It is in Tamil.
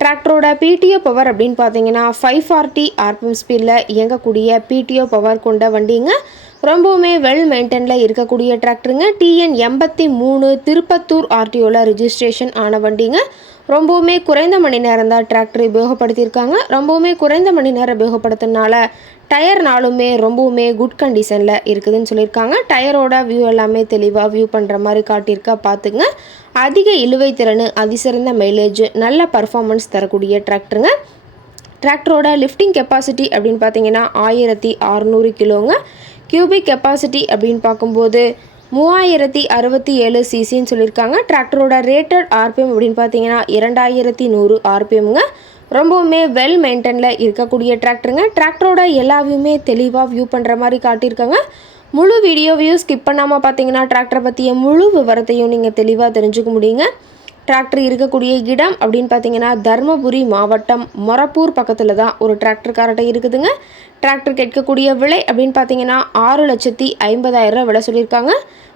டிராக்டரோட பிடிஓ பவர் அப்படின்னு பார்த்தீங்கன்னா ஃபைவ் ஃபார்ட்டி ஆர்பிஎம் ஸ்பீடில் இயங்கக்கூடிய பிடிஓ பவர் கொண்ட வண்டிங்க. ரொம்பவுமே வெல் மெயின்டைனில் இருக்கக்கூடிய டிராக்டருங்க டிஎன் எண்பத்தி மூணு திருப்பத்தூர் ஆர்டிஓவில் ரிஜிஸ்ட்ரேஷன் ஆன வண்டிங்க. ரொம்பவுமே குறைந்த மணி நேரம் தான் டிராக்டர் உபயோகப்படுத்தியிருக்காங்க. ரொம்பவுமே குறைந்த மணி நேரம் உபயோகப்படுத்தினால டயர்னாலுமே ரொம்பவுமே குட் கண்டிஷனில் இருக்குதுன்னு சொல்லியிருக்காங்க. டயரோட வியூ எல்லாமே தெளிவாக வியூ பண்ணுற மாதிரி காட்டியிருக்கா பார்த்துங்க அதிக இழுவை திறன் அதிசிறந்த மைலேஜ் நல்ல பர்ஃபார்மன்ஸ் தரக்கூடிய டிராக்டருங்க டிராக்டரோட லிஃப்டிங் கெப்பாசிட்டி அப்படின்னு பார்த்தீங்கன்னா ஆயிரத்தி அறநூறு கிலோங்க. கியூபிக் கெப்பாசிட்டி அப்படின்னு பார்க்கும்போது மூவாயிரத்தி அறுபத்தி ஏழு சிசின்னு சொல்லியிருக்காங்க. டிராக்டரோட ரேட்டட் ஆர்பிஎம் அப்படின்னு பார்த்தீங்கன்னா இரண்டாயிரத்தி நூறு ஆர்பிஎம்ங்க ரொம்பவுமே வெல் மெயின்டெனில் இருக்கக்கூடிய டிராக்டருங்க டிராக்டரோட எல்லாவையுமே தெளிவாக வியூ பண்ணுற மாதிரி காட்டியிருக்காங்க. முழு வீடியோவையும் ஸ்கிப் பண்ணாமல் பார்த்தீங்கன்னா டிராக்டரை பற்றிய முழு விவரத்தையும் நீங்கள் தெளிவாக தெரிஞ்சுக்க முடியுங்க. டிராக்டர் இருக்கக்கூடிய இடம் அப்படின்னு பார்த்தீங்கன்னா தருமபுரி மாவட்டம் மொரப்பூர் பக்கத்தில் தான் ஒரு டிராக்டர்கார்ட்ட இருக்குதுங்க. டிராக்டர் கேட்கக்கூடிய விலை அப்படின்னு பார்த்தீங்கன்னா ஆறு லட்சத்தி ஐம்பதாயிரம் விலை சொல்லியிருக்காங்க.